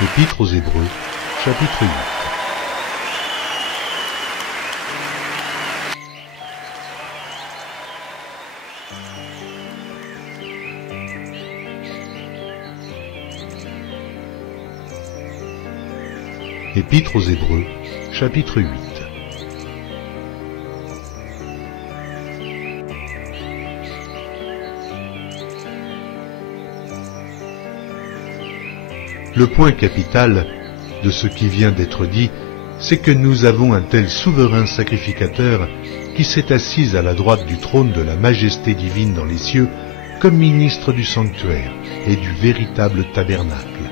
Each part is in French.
Épître aux Hébreux, chapitre 8. Épître aux Hébreux, chapitre 8. Le point capital de ce qui vient d'être dit, c'est que nous avons un tel souverain sacrificateur qui s'est assis à la droite du trône de la majesté divine dans les cieux comme ministre du sanctuaire et du véritable tabernacle,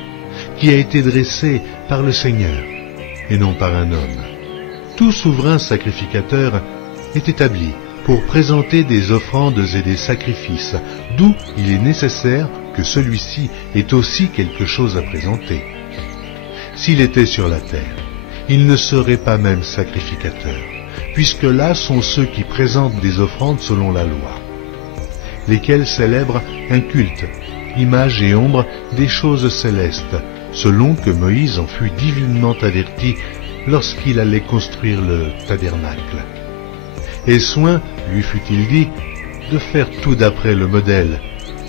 qui a été dressé par le Seigneur et non par un homme. Tout souverain sacrificateur est établi pour présenter des offrandes et des sacrifices, d'où il est nécessaire que celui-ci ait aussi quelque chose à présenter. S'il était sur la terre, il ne serait pas même sacrificateur, puisque là sont ceux qui présentent des offrandes selon la loi, lesquels célèbrent un culte, image et ombre des choses célestes, selon que Moïse en fut divinement averti lorsqu'il allait construire le tabernacle. Et soin, lui fut-il dit, de faire tout d'après le modèle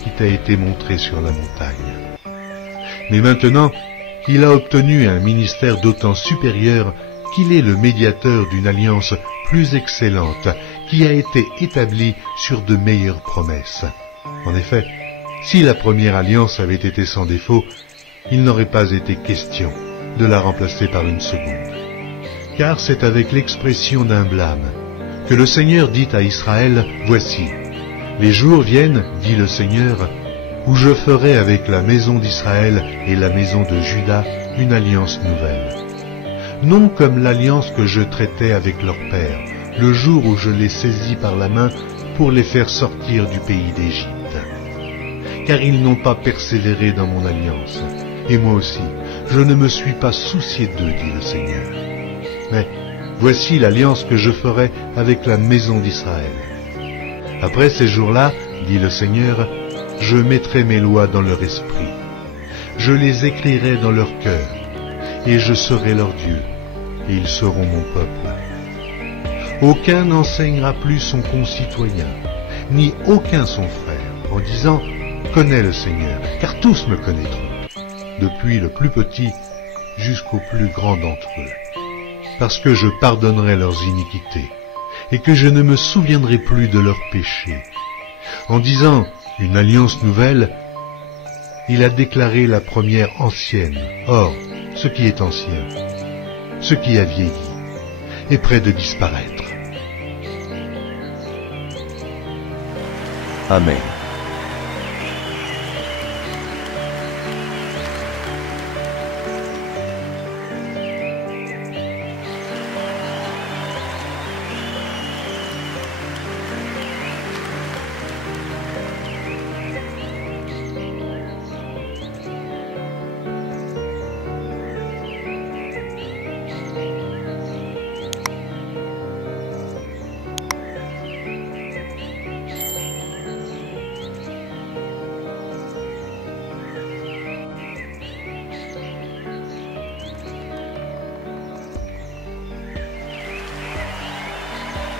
qui t'a été montré sur la montagne. Mais maintenant, il a obtenu un ministère d'autant supérieur qu'il est le médiateur d'une alliance plus excellente, qui a été établie sur de meilleures promesses. En effet, si la première alliance avait été sans défaut, il n'aurait pas été question de la remplacer par une seconde. Car c'est avec l'expression d'un blâme que le Seigneur dit à Israël, « Voici, les jours viennent, dit le Seigneur, où je ferai avec la maison d'Israël et la maison de Juda une alliance nouvelle. Non comme l'alliance que je traitais avec leur père, le jour où je les saisis par la main pour les faire sortir du pays d'Égypte. Car ils n'ont pas persévéré dans mon alliance, et moi aussi, je ne me suis pas soucié d'eux, dit le Seigneur. Mais voici l'alliance que je ferai avec la maison d'Israël. Après ces jours-là, dit le Seigneur, je mettrai mes lois dans leur esprit. Je les écrirai dans leur cœur, et je serai leur Dieu, et ils seront mon peuple. Aucun n'enseignera plus son concitoyen, ni aucun son frère, en disant « Connais le Seigneur », car tous me connaîtront, depuis le plus petit jusqu'au plus grand d'entre eux, parce que je pardonnerai leurs iniquités, et que je ne me souviendrai plus de leurs péchés. En disant une alliance nouvelle, il a déclaré la première ancienne. Or, ce qui est ancien, ce qui a vieilli, est près de disparaître. Amen.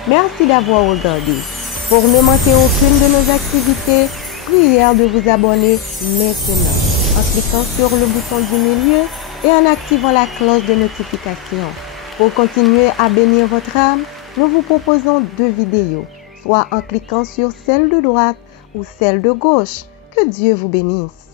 Merci d'avoir regardé. Pour ne manquer aucune de nos activités, prière de vous abonner maintenant en cliquant sur le bouton du milieu et en activant la cloche de notification. Pour continuer à bénir votre âme, nous vous proposons 2 vidéos, soit en cliquant sur celle de droite ou celle de gauche. Que Dieu vous bénisse.